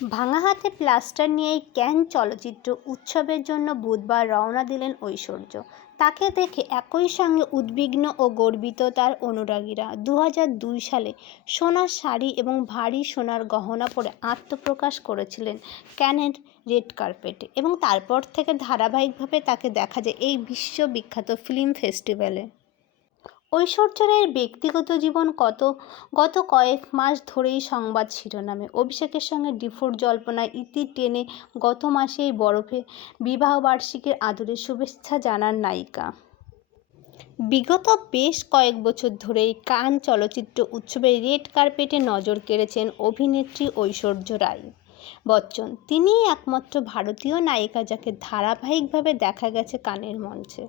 ভাঙা হাতে প্লাস্টার নিয়েই ক্যান চলচ্চিত্র উৎসবের জন্য বুধবার রওনা দিলেন ঐশ্বর্য। তাকে দেখে একই সঙ্গে উদ্বিগ্ন ও গর্বিত তার অনুরাগীরা। 2002 সালে সোনার শাড়ি এবং ভারী সোনার গহনা পরে আত্মপ্রকাশ করেছিলেন ক্যানের রেড কার্পেটে, এবং তারপর থেকে ধারাবাহিকভাবে তাকে দেখা যায় এই বিশ্ববিখ্যাত ফিল্ম ফেস্টিভ্যালে। ঐশ্বর্য রায়ের ব্যক্তিগত জীবন গত কয়েক মাস ধরেই সংবাদ শিরোনামে। অভিষেকের সঙ্গে ডিভোর্স জল্পনায় ইতি টেনে গত মাসেই বরফে বিবাহবার্ষিকীর আদুরে শুভেচ্ছা জানান নায়িকা। বিগত বেশ কয়েক বছর ধরেই কান চলচ্চিত্র উৎসবের রেড কার্পেটে নজর কেড়েছেন অভিনেত্রী ঐশ্বর্য রাই বচ্চন। তিনিই একমাত্র ভারতীয় নায়িকা যাকে ধারাবাহিকভাবে দেখা গেছে কানের মঞ্চে।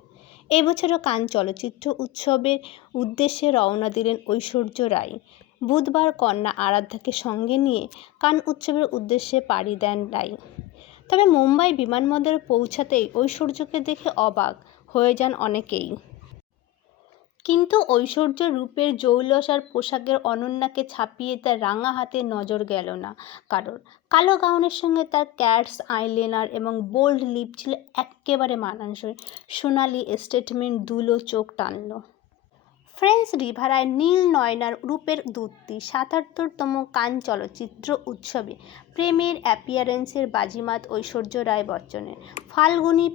এবছরও কান চলচ্চিত্র উৎসবের উদ্দেশ্যে রওনা দিলেন ঐশ্বর্য রাই। বুধবার কন্যা আরাধ্যাকে সঙ্গে নিয়ে কান উৎসবের উদ্দেশ্যে পাড়ি দেন রাই। তবে মুম্বাই বিমানবন্দরে পৌঁছাতেই ঐশ্বর্যকে দেখে অবাক হয়ে যান অনেকেই। কিন্তু ঐশ্বর্যর রূপের জৌলস আর পোশাকের অনন্যাকে ছাপিয়ে তার রাঙা হাতে নজর গেল না কারোর। কালো গাউনের সঙ্গে তার ক্যাটস আইলাইনার এবং বোল্ড লিপ ছিল এক্কেবারে মানানসই। সোনালি স্টেটমেন্ট দুলো চোখ টানল। ফ্রেঞ্চ রিভারায় নীল নয়নার রূপের দূতটি ৭৭তম কান চলচ্চিত্র উৎসবে প্রেমের অ্যাপিয়ারেন্সের বাজিমাত ঐশ্বর্য রায় বচ্চনের। ফাল্গুনী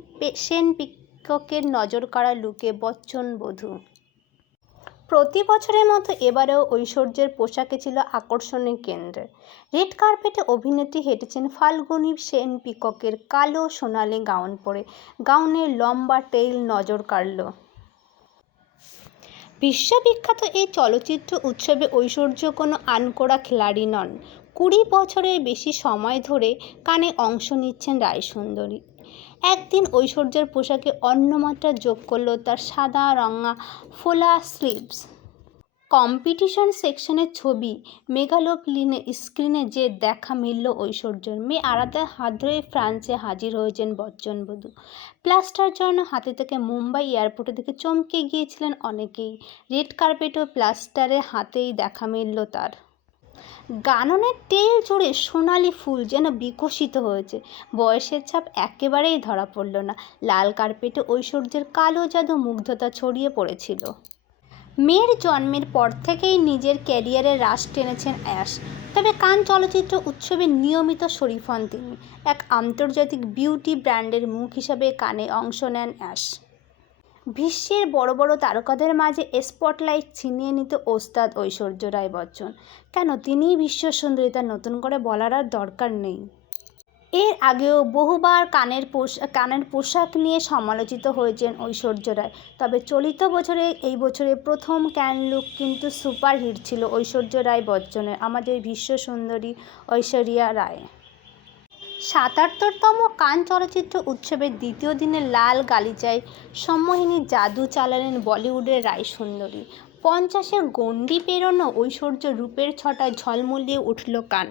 সেন পিককের নজরকাড়া লুকে বচ্চন বধূ। প্রতি বছরের মতো এবারেও ঐশ্বর্যের পোশাকে ছিল আকর্ষণের কেন্দ্রে। রেড কার্পেটে অভিনেত্রী হেঁটেছেন ফাল্গুনী সেন পিককের কালো সোনালি গাউন পরে। গাউনের লম্বা টেইল নজর কাড়ল। বিশ্ববিখ্যাত এই চলচ্চিত্র উৎসবে ঐশ্বর্য কোনো আনকোড়া খেলাড়ি নন। 20 বছরের বেশি সময় ধরে কানে অংশ নিচ্ছেন রায়সুন্দরী। একদিন ঐশ্বর্যের পোশাকে অন্য মাত্রা যোগ করল তার সাদা রঙা ফোলা স্লিভস। কম্পিটিশন সেকশনের ছবি মেগালোপলিনে স্ক্রিনে যে দেখা মিলল ঐশ্বর্যের। মেয়ে আরাধ্যার হাত ধরে ফ্রান্সে হাজির হয়েছেন বচ্চন বধূ। প্লাস্টার জড়ানো হাতে থেকে মুম্বাই এয়ারপোর্টে দেখে চমকে গিয়েছিলেন অনেকেই। রেড কার্পেটেও প্লাস্টারের হাতেই দেখা মিলল তার। গাউনের টেইল জুড়ে সোনালি ফুল যেন বিকশিত হয়েছে। বয়সের ছাপ একেবারেই ধরা পড়ল না। লাল কার্পেটে ঐশ্বর্যের কালো জাদু মুগ্ধতা ছড়িয়ে পড়েছিল। মেয়ের জন্মের পর থেকেই নিজের ক্যারিয়ারে রাশ টেনেছেন অ্যাশ। তবে কান চলচ্চিত্র উৎসবের নিয়মিত শরিক হন তিনি। এক আন্তর্জাতিক বিউটি ব্র্যান্ডের মুখ হিসাবে কানে অংশ নেন অ্যাশ। বিশ্বের বড় বড় তারকাদের মাঝে স্পটলাইট ছিনিয়ে নিতে ওস্তাদ ঐশ্বর্য রাই বচ্চন। কেন তিনিই বিশ্বসুন্দরী তা নতুন করে বলার আর দরকার নেই। এর আগেও বহুবার কানের পোশাক নিয়ে সমালোচিত হয়েছেন ঐশ্বর্য রায়। তবে চলিত বছরে এই বছরে প্রথম ক্যান লুক কিন্তু সুপারহিট ছিল ঐশ্বর্য রায় বচ্চনের, আমাদের বিশ্বসুন্দরী ঐশ্বরিয়া রায়। ৭৭তম কান চলচ্চিত্র উৎসবের দ্বিতীয় দিনে লাল গালিচায় সম্মোহিনী জাদু চালালেন বলিউডের রায়সুন্দরী। 50-এর গণ্ডি পেরোনো ঐশ্বর্য রূপের ছটায় ঝলমলিয়ে উঠল কান।